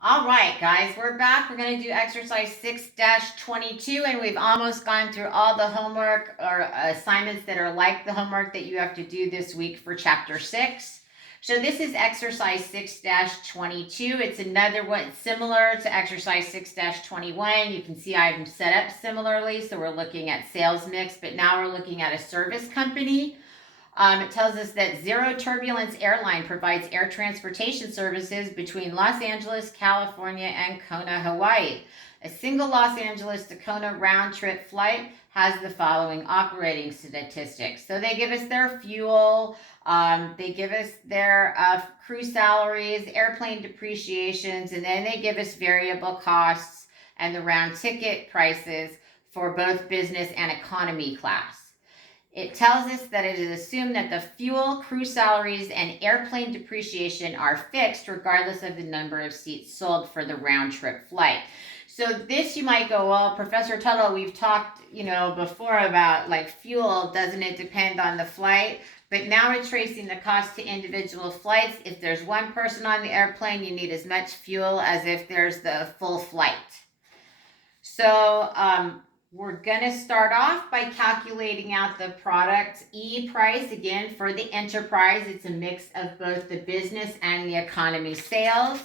All right, guys, we're back. We're going to do exercise 6-22, and we've almost gone through all the homework or assignments that are like the homework that you have to do this week for chapter 6. So this is exercise 6-22. It's another one similar to exercise 6-21. You can see I'm set up similarly. So we're looking at sales mix, but now we're looking at a service company. It tells us that Zero Turbulence Airline provides air transportation services between Los Angeles, California, and Kona, Hawaii. A single Los Angeles to Kona round trip flight has the following operating statistics. So they give us their fuel, they give us their crew salaries, airplane depreciations, and then they give us variable costs and the round ticket prices for both business and economy class. It tells us that it is assumed that the fuel, crew salaries, and airplane depreciation are fixed regardless of the number of seats sold for the round trip flight. So this you might go, well, Professor Tuttle, we've talked, before about like fuel, doesn't it depend on the flight? But now we're tracing the cost to individual flights. If there's one person on the airplane, you need as much fuel as if there's the full flight. So we're going to start off by calculating out the product E price. Again, for the enterprise, it's a mix of both the business and the economy sales.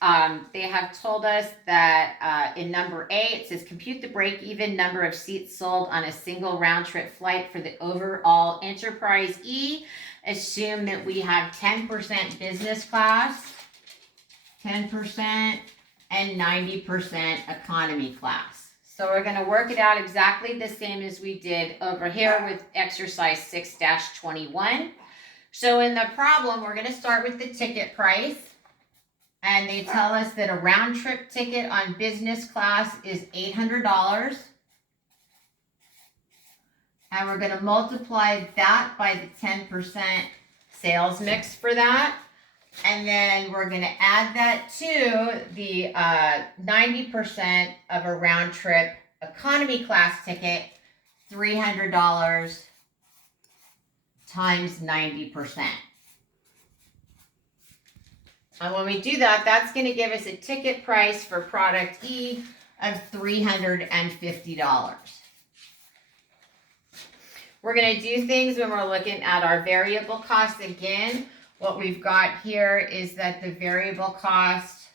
They have told us that in number A, it says compute the break-even number of seats sold on a single round-trip flight for the overall enterprise E. Assume that we have 10% business class, 10%, and 90% economy class. So we're going to work it out exactly the same as we did over here with exercise 6-21. So in the problem, we're going to start with the ticket price. And they tell us that a round trip ticket on business class is $800. And we're going to multiply that by the 10% sales mix for that. And then we're going to add that to the 90% of a round trip economy class ticket, $300 times 90%. And when we do that, that's going to give us a ticket price for product E of $350. We're going to do things when we're looking at our variable costs again. What we've got here is that the variable cost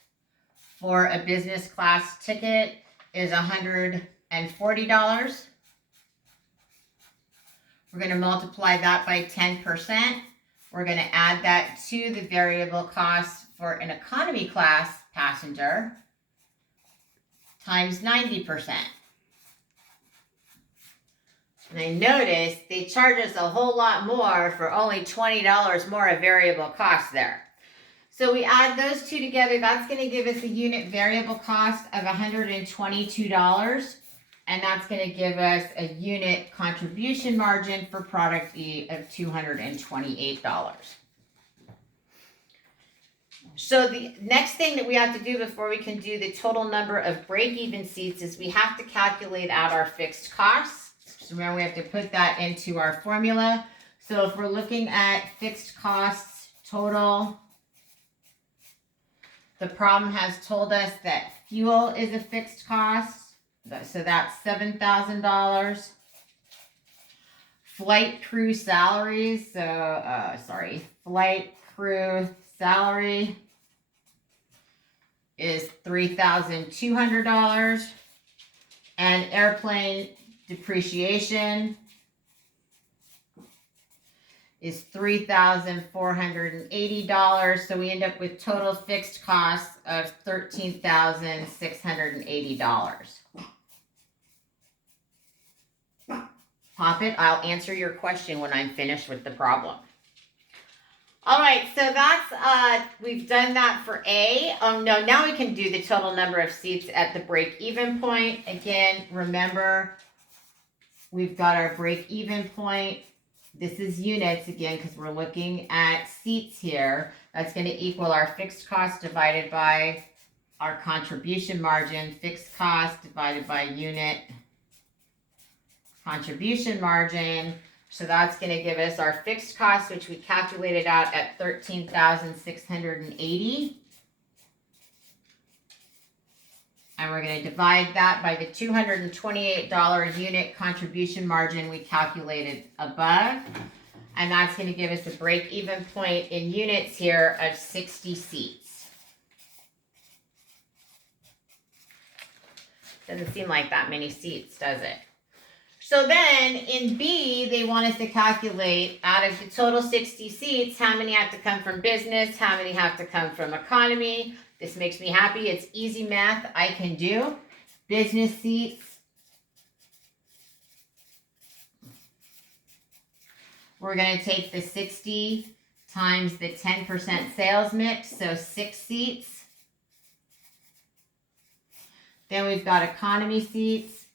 for a business class ticket is $140. We're going to multiply that by 10%. We're going to add that to the variable cost for an economy class passenger times 90%. And I noticed they charge us a whole lot more for only $20 more of variable cost there. So we add those two together, that's going to give us a unit variable cost of $122. And that's going to give us a unit contribution margin for product E of $228. So the next thing that we have to do before we can do the total number of break-even seats is we have to calculate out our fixed costs. So remember, we have to put that into our formula. So if we're looking at fixed costs total, the problem has told us that fuel is a fixed cost. So that's $7,000. Flight crew salaries. Flight crew salary is $3,200. And airplane depreciation is $3,480. So we end up with total fixed costs of $13,680. Pop it. I'll answer your question when I'm finished with the problem. All right, so that's, we've done that for A. Now we can do the total number of seats at the break-even point. Again, remember, we've got our break-even point. This is units again, because we're looking at seats here. That's going to equal our fixed cost divided by our contribution margin. Fixed cost divided by unit contribution margin. So that's going to give us our fixed cost, which we calculated out at $13,680. And we're going to divide that by the $228 unit contribution margin we calculated above. And that's going to give us a break-even point in units here of 60 seats. Doesn't seem like that many seats, does it? So then in B, they want us to calculate out of the total 60 seats, how many have to come from business, how many have to come from economy. This makes me happy. It's easy math I can do. Business seats. We're going to take the 60 times the 10% sales mix, so 6 seats. Then we've got economy seats,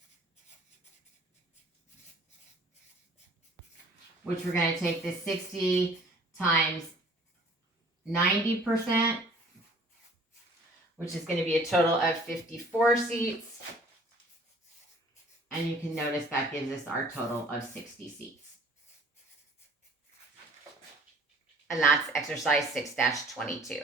which we're going to take the 60 times 90%, which is going to be a total of 54 seats. And you can notice that gives us our total of 60 seats. And that's exercise 6-22.